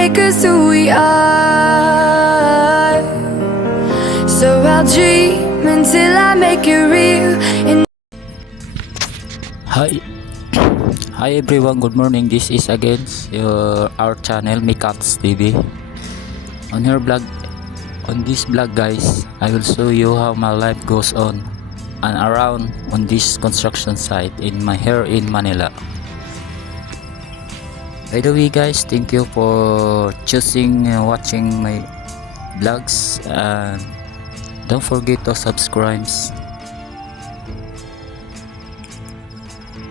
make us who we are. So I'll dream until I make it real. And Hi, hi everyone. Good morning. This is again our channel Mikats TV. On this vlog, guys, I will show you how my life goes on and around on this construction site here in Manila. By the way, guys, thank you for choosing watching my vlogs, and don't forget to subscribe.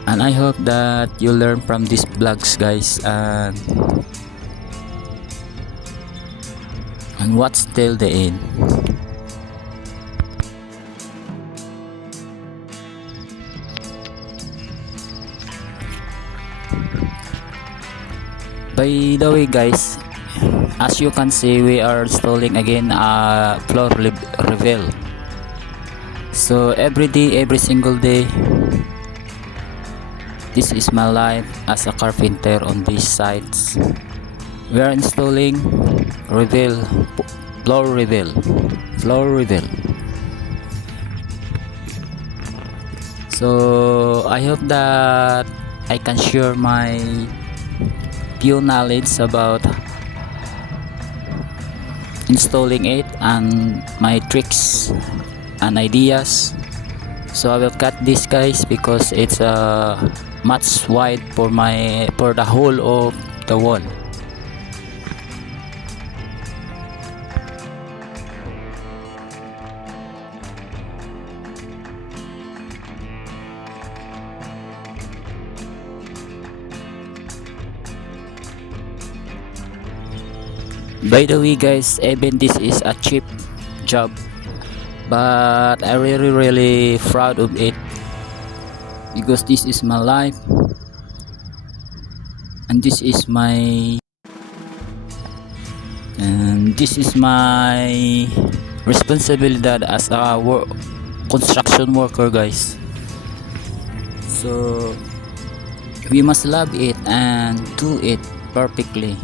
And I hope that you learn from these vlogs, guys, and watch till the end. By the way, guys, as you can see, we are installing again a floor reveal. So every day, every single day, this is my life as a carpenter on these sites. We are installing floor reveal. So I hope that I can share my few knowledge about installing it and my tricks and ideas. So I will cut this, guys, because it's much wide for the whole of the wall. By the way, guys, even this is a cheap job, but I really proud of it because this is my life and this is my responsibility as a construction worker, guys. So we must love it and do it perfectly.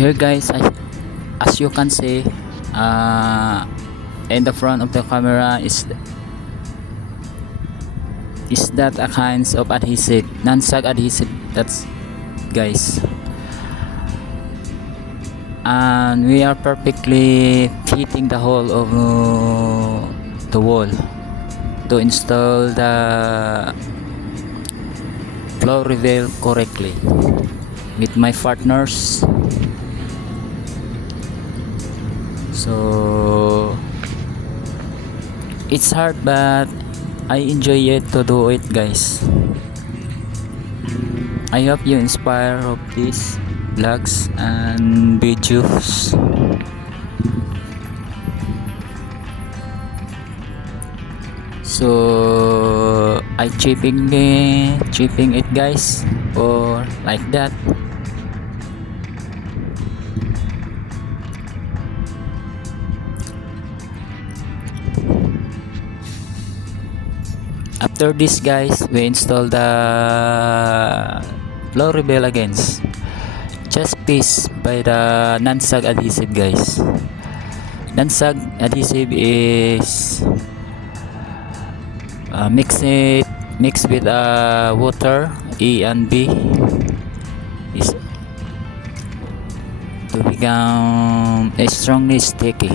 Here, guys, as you can see, in the front of the camera is that a kinds of adhesive, non-sag adhesive, that's, guys, and we are perfectly fitting the whole of the wall to install the floor reveal correctly with my partners. So it's hard, but I enjoy it to do it, guys. I hope you inspire of these vlogs and videos. So I chipping it, guys, or like that. After this, guys, we install the flow Reavel again. Just piece by the non-sag adhesive, guys. Non-sag adhesive is mix with water A and B is to become strongly sticky.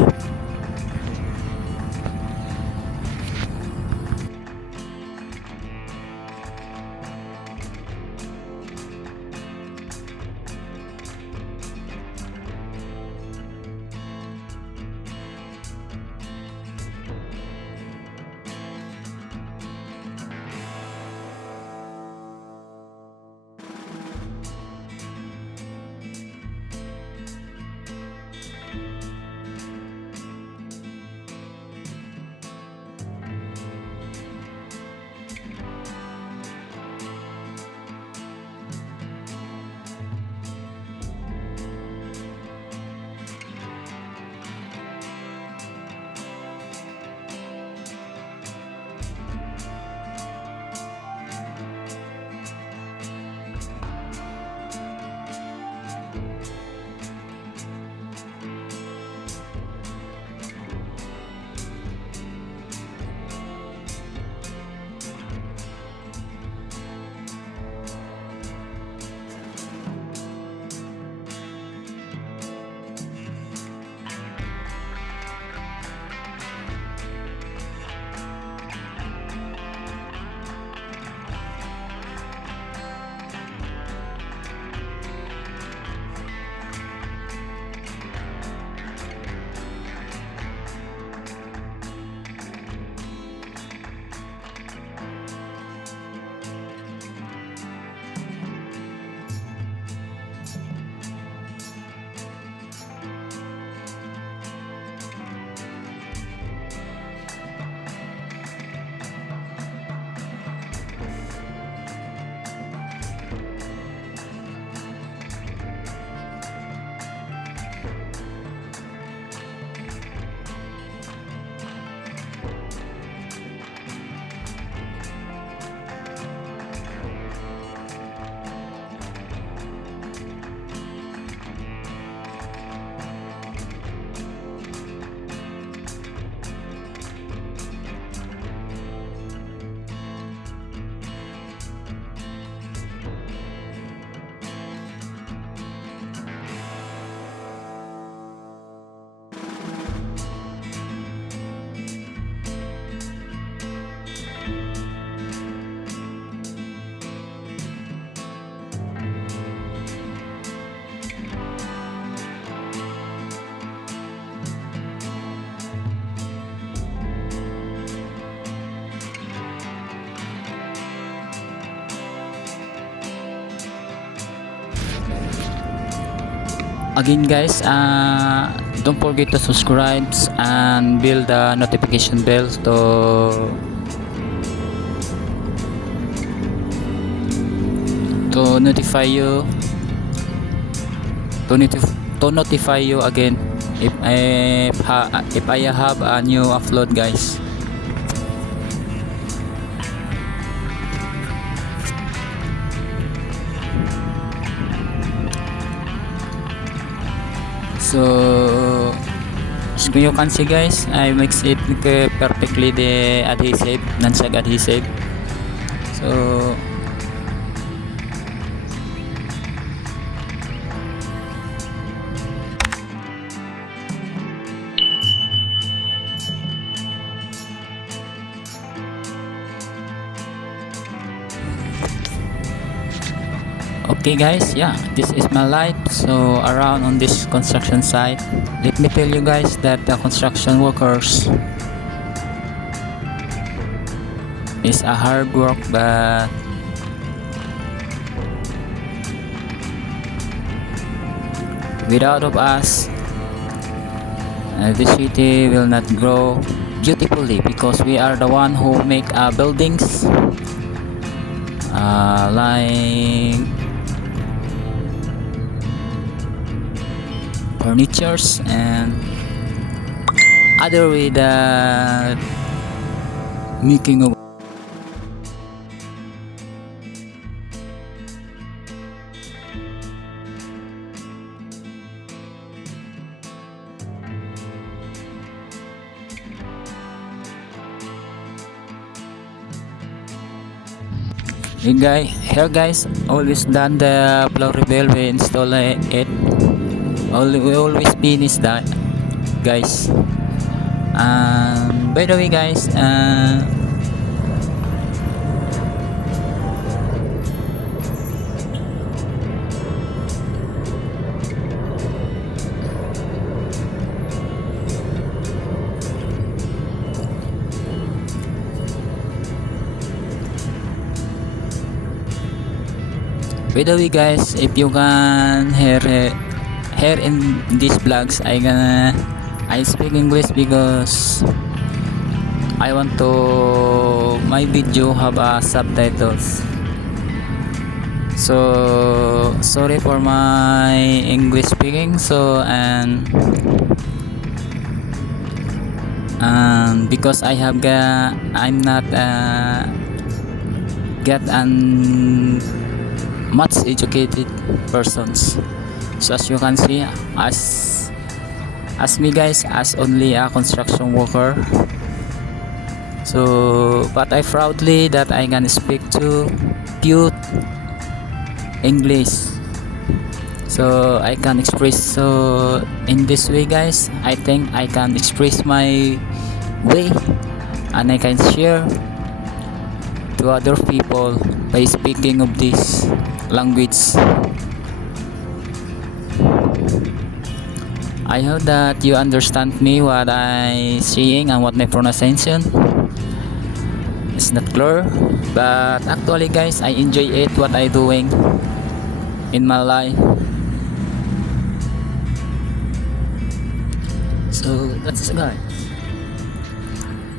Again, guys, don't forget to subscribe and build the notification bell to notify you to notify you again if I have a new upload, guys. So as you can see, guys, I mix it perfectly the adhesive, non-sag adhesive. So Okay guys, yeah, this is my life. So around on this construction site, let me tell you guys that the construction workers is a hard work, but without of us, the city will not grow beautifully, because we are the one who make buildings, like furnitures and other way that making of. Here guys, always done the floor reveal, we install it. We always finish that, guys. By the way guys, if you can hear in these vlogs, I speak English because I want to my video have subtitles. So sorry for my English speaking. So and because I'm not get an much educated persons. So as you can see, as me guys, as only a construction worker, so but I proudly that I can speak to pure English, so I can express. So in this way guys, I think I can express my way, and I can share to other people by speaking of this language. I hope that you understand me what I saying and what my pronunciation is not clear, but actually guys, I enjoy it what I doing in my life. So that's it guys,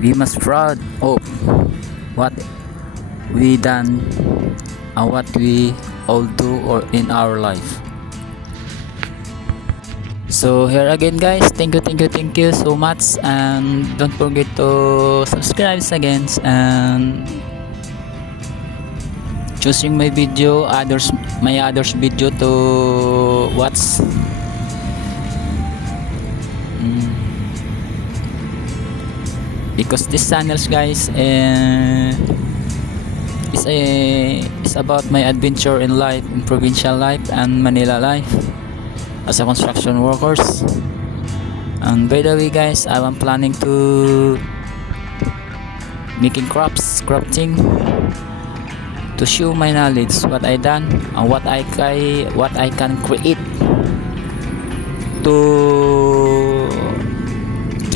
we must proud of what we done and what we all do or in our life. So here again guys, thank you so much, and don't forget to subscribe again and choosing my video, my others video to watch. Because this channels guys is about my adventure in life, in provincial life and Manila life as a construction workers. And by the way guys, I am planning to making crafting to show my knowledge, what I done and what I can create to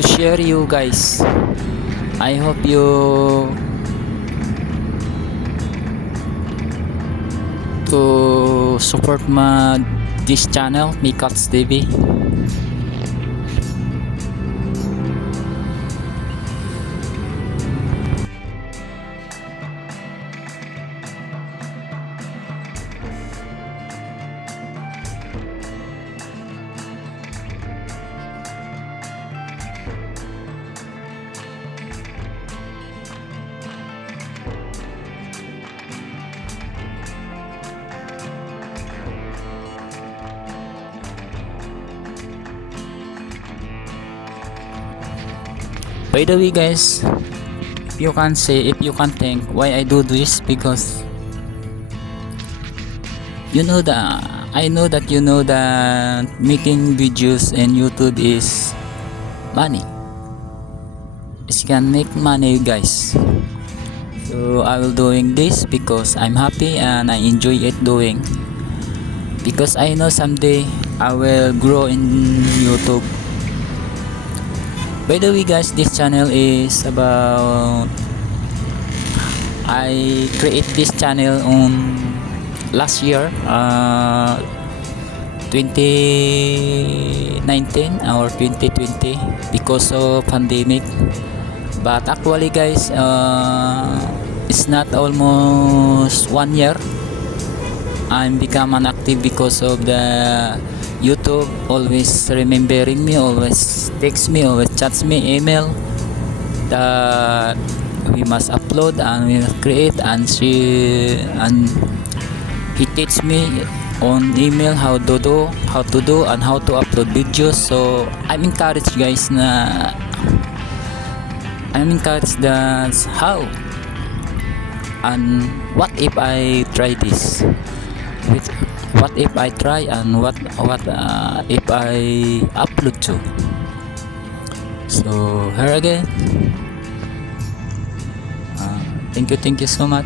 share you guys. I hope you to support this channel, Mikats TV. By the way guys, if you can think why I do this, because I know that you know that making videos in YouTube is money. It can make money guys. So I will doing this because I'm happy and I enjoy it doing. because I know someday I will grow in YouTube. By the way guys, this channel is about, I create this channel on last year, 2019 or 2020, because of pandemic. But actually guys, it's not almost 1 year I'm become inactive because of the YouTube always remembering me, always text me, always chats me, email that we must upload and we must create, and he teach me on email how to do and how to upload videos. So I'm encouraged guys that how and what if I try this, what if I try and what if I upload to. So here again, thank you so much.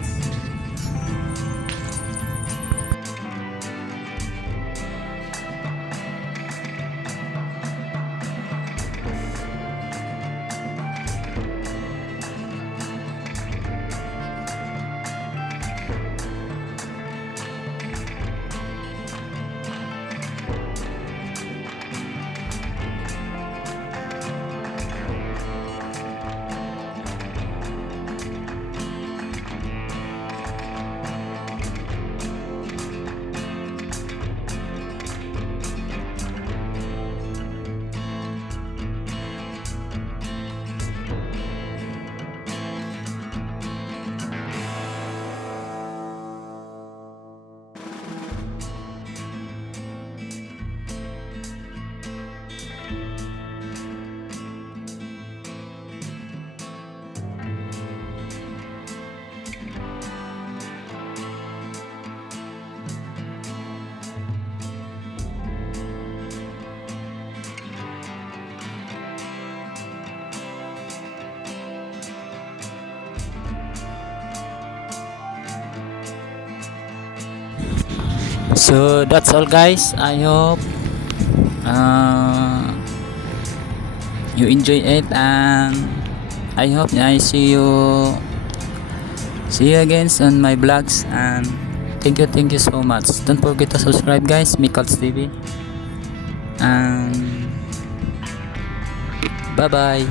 So that's all guys, I hope you enjoy it, and I hope I see you again on my vlogs. And thank you so much. Don't forget to subscribe guys, Mikals TV, and bye bye.